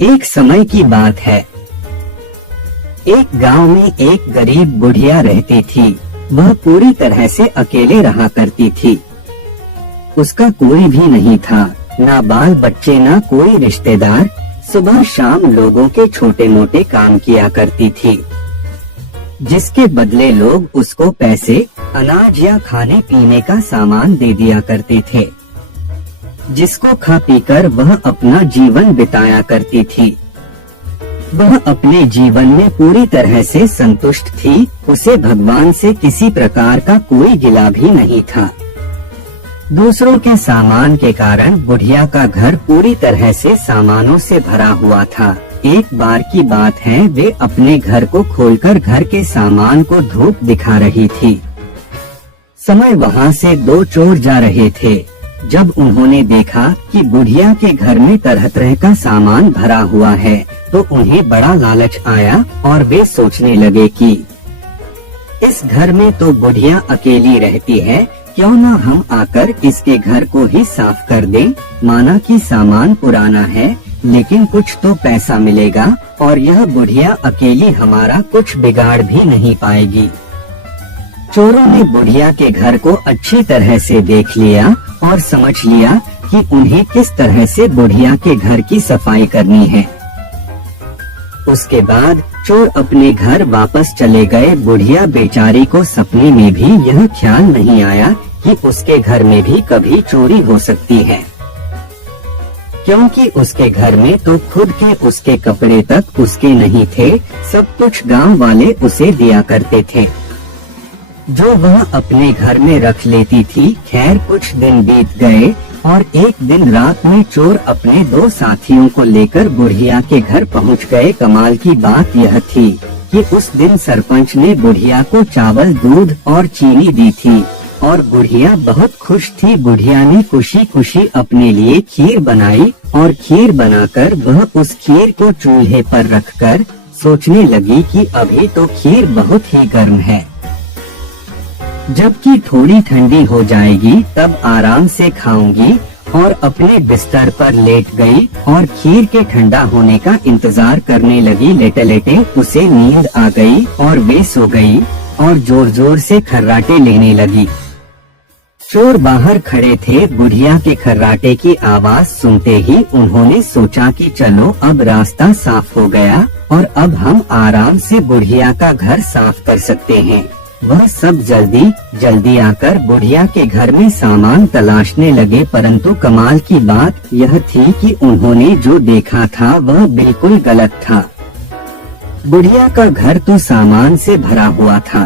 एक समय की बात है। एक गांव में एक गरीब बुढ़िया रहती थी। वह पूरी तरह से अकेले रहा करती थी। उसका कोई भी नहीं था, ना बाल बच्चे, ना कोई रिश्तेदार। सुबह शाम लोगों के छोटे मोटे काम किया करती थी, जिसके बदले लोग उसको पैसे, अनाज या खाने पीने का सामान दे दिया करते थे, जिसको खा पीकर वह अपना जीवन बिताया करती थी। वह अपने जीवन में पूरी तरह से संतुष्ट थी। उसे भगवान से किसी प्रकार का कोई गिला भी नहीं था। दूसरों के सामान के कारण बुढ़िया का घर पूरी तरह से सामानों से भरा हुआ था। एक बार की बात है, वे अपने घर को खोलकर घर के सामान को धूप दिखा रही थी। समय वहाँ से दो चोर जा रहे थे। जब उन्होंने देखा कि बुढ़िया के घर में तरह तरह का सामान भरा हुआ है, तो उन्हें बड़ा लालच आया और वे सोचने लगे कि इस घर में तो बुढ़िया अकेली रहती है, क्यों ना हम आकर इसके घर को ही साफ कर दें। माना कि सामान पुराना है, लेकिन कुछ तो पैसा मिलेगा और यह बुढ़िया अकेली हमारा कुछ बिगाड़ भी नहीं पाएगी। चोरों ने बुढ़िया के घर को अच्छी तरह से देख लिया और समझ लिया कि उन्हें किस तरह से बुढ़िया के घर की सफाई करनी है। उसके बाद चोर अपने घर वापस चले गए। बुढ़िया बेचारी को सपने में भी यह ख्याल नहीं आया कि उसके घर में भी कभी चोरी हो सकती है, क्योंकि उसके घर में तो खुद के उसके कपड़े तक उसके नहीं थे। सब कुछ गांव वाले उसे दिया करते थे, जो वह अपने घर में रख लेती थी। खैर कुछ दिन बीत गए और एक दिन रात में चोर अपने दो साथियों को लेकर बुढ़िया के घर पहुंच गए। कमाल की बात यह थी कि उस दिन सरपंच ने बुढ़िया को चावल, दूध और चीनी दी थी और बुढ़िया बहुत खुश थी। बुढ़िया ने खुशी खुशी अपने लिए खीर बनाई और खीर बनाकर वह उस खीर को चूल्हे पर रखकर सोचने लगी कि अभी तो खीर बहुत ही गर्म है, जबकि थोड़ी ठंडी हो जाएगी तब आराम से खाऊंगी। और अपने बिस्तर पर लेट गई और खीर के ठंडा होने का इंतजार करने लगी। लेटे लेटे उसे नींद आ गई और वे सो गई और जोर जोर से खर्राटे लेने लगी। चोर बाहर खड़े थे। बुढ़िया के खर्राटे की आवाज सुनते ही उन्होंने सोचा कि चलो अब रास्ता साफ हो गया और अब हम आराम से बुढ़िया का घर साफ कर सकते हैं। वह सब जल्दी आकर बुढ़िया के घर में सामान तलाशने लगे, परंतु कमाल की बात यह थी कि उन्होंने जो देखा था वह बिल्कुल गलत था। बुढ़िया का घर तो सामान से भरा हुआ था,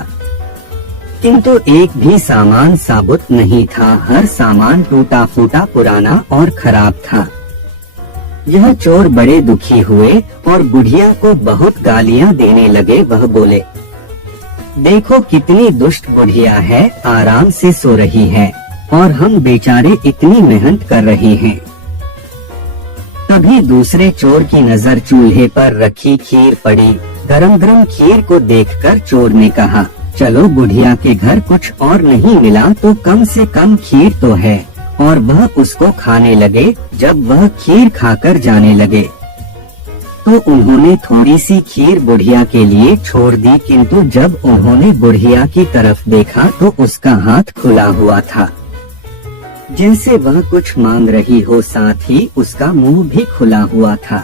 किंतु एक भी सामान साबुत नहीं था। हर सामान टूटा फूटा, पुराना और खराब था। यह चोर बड़े दुखी हुए और बुढ़िया को बहुत गालियां देने लगे। वह बोले, देखो कितनी दुष्ट बुढ़िया है, आराम से सो रही है और हम बेचारे इतनी मेहनत कर रहे हैं। तभी दूसरे चोर की नजर चूल्हे पर रखी खीर पड़ी। गरम गरम खीर को देखकर चोर ने कहा, चलो बुढ़िया के घर कुछ और नहीं मिला तो कम से कम खीर तो है। और वह उसको खाने लगे। जब वह खीर खाकर जाने लगे तो उन्होंने थोड़ी सी खीर बुढ़िया के लिए छोड़ दी, किंतु जब उन्होंने बुढ़िया की तरफ देखा तो उसका हाथ खुला हुआ था, जैसे वह कुछ मांग रही हो। साथ ही उसका मुंह भी खुला हुआ था,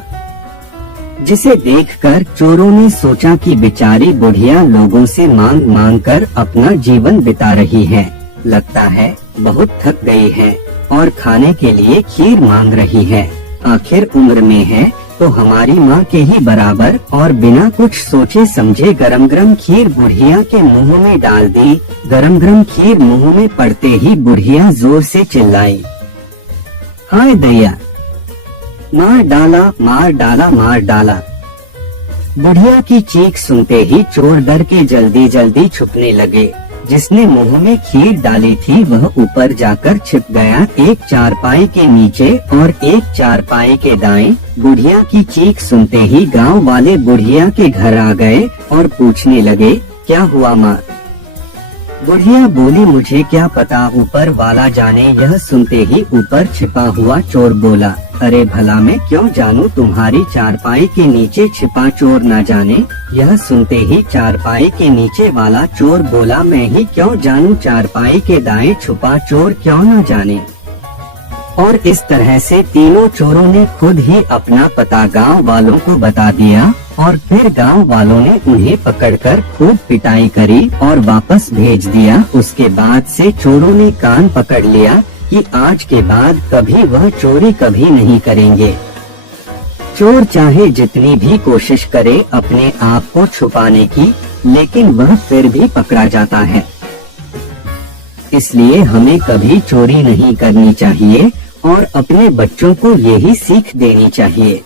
जिसे देखकर चोरों ने सोचा कि बेचारी बुढ़िया लोगों से मांग मांग कर अपना जीवन बिता रही है, लगता है बहुत थक गई है और खाने के लिए खीर मांग रही है। आखिर उम्र में है तो हमारी माँ के ही बराबर। और बिना कुछ सोचे समझे गरम गरम खीर बुढ़िया के मुंह में डाल दी। गरम गरम खीर मुंह में पड़ते ही बुढ़िया जोर से चिल्लाई, हाय दैया, मार डाला, मार डाला, मार डाला। बुढ़िया की चीख सुनते ही चोर डर के जल्दी छुपने लगे। जिसने मुंह में खीर डाली थी वह ऊपर जाकर छिप गया, एक चारपाई के नीचे और एक चारपाई के दाएं। बुढ़िया की चीख सुनते ही गांव वाले बुढ़िया के घर आ गए और पूछने लगे, क्या हुआ माँ? बुढ़िया बोली, मुझे क्या पता, ऊपर वाला जाने। यह सुनते ही ऊपर छिपा हुआ चोर बोला, अरे भला मैं क्यों जानूं तुम्हारी चारपाई के नीचे छिपा चोर न जाने। यह सुनते ही चारपाई के नीचे वाला चोर बोला, मैं ही क्यों जानूं चारपाई के दाएं छुपा चोर क्यों न जाने। और इस तरह से तीनों चोरों ने खुद ही अपना पता गांव वालों को बता दिया और फिर गांव वालों ने उन्हें पकड़कर खूब पिटाई करी और वापस भेज दिया। उसके बाद से चोरों ने कान पकड़ लिया कि आज के बाद कभी वह चोरी कभी नहीं करेंगे। चोर चाहे जितनी भी कोशिश करे अपने आप को छुपाने की, लेकिन वह फिर भी पकड़ा जाता है। इसलिए हमें कभी चोरी नहीं करनी चाहिए और अपने बच्चों को यही सीख देनी चाहिए।